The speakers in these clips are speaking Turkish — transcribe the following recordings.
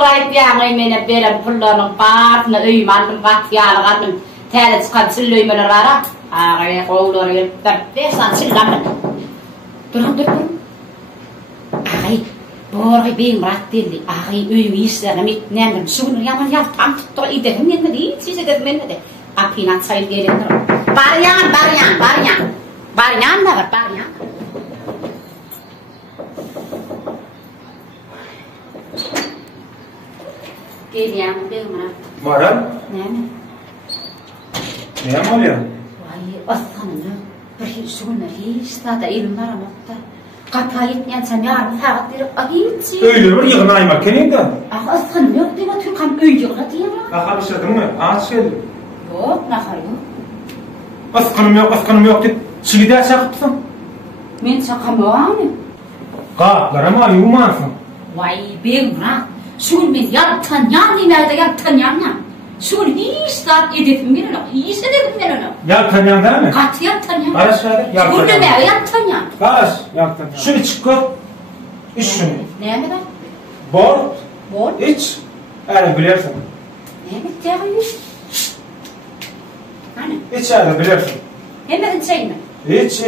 Doğrayıp yanıymene berem pullarının batını öymandım batyalıgandım. Tele çıkan sillöymene rara. Ağaya qoğuları gelip dersan sillandım. Durun. Ağay, borgay beyin rat derdi. Ağay öyümü işlerim etnendim. Şunu yaman yal tam tuttu iderim ne değil. Siz ederim ne de. Apinan sayıl gelendir. Baryan. Baryan da var baryan. Geliyorum benim bana. Maral? Ne oluyor? Vay aslanım. Bir şunlar hiç daha da elimler amatta. Kapayıp yansam yarın saatleri ahitsi. Öyle bir yığın aymak keneyim de. Aslanım yok değil mi? Türkan öyle yığına değil mi? Akarışırdın mı? Ağaç geldi. Yok, nakar yok. Askanım yok deyip çilide çakıpsın. Men çakam var mı? Kaplara mı yumansın? Vay benim bana. Şun men yaptan yan demerde yaptan yan. Şun hiç daha edepim verir. Hiç edepim verir. Yaptan yan değil mi? Kat yaptan yan. Karış şöyle. Yaptan Şun yan. ne yaptan yan. Karış. Yaptan yan. Şunu çık koy. İç şunu. Ne mi lan? Bol. İç. Öyle bilirsin. Ne mi diyor? Hani? İç öyle bilirsin. Hemen şey mi? İç.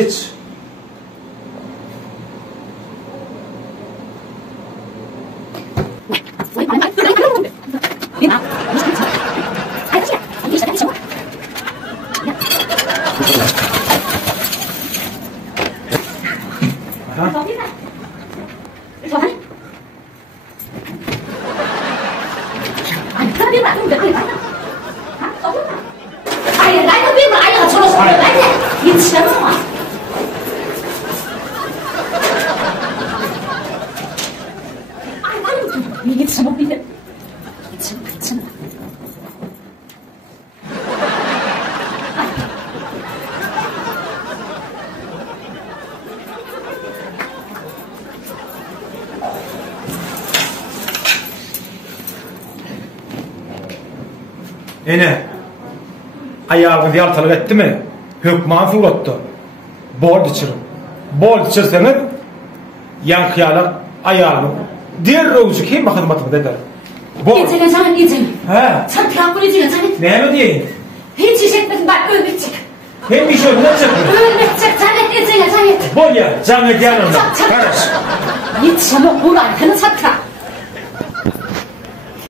Ene, ayağını yaltalık etti mi? Hükman surattu. Bol içirseniz, yankıyalar ayağını derroğucu kim bakın matımı dediler. İçine canım. He. Sen trakor içine canım. Ne mi diyeyim? Hiç iş etmedin bak ölmek çık. Hem bir şey ne çıktı? Ölmek çık canım içine canım. Bol ya, canı diyanımda. Karış. Hiç şunu uğrar kanı sakra.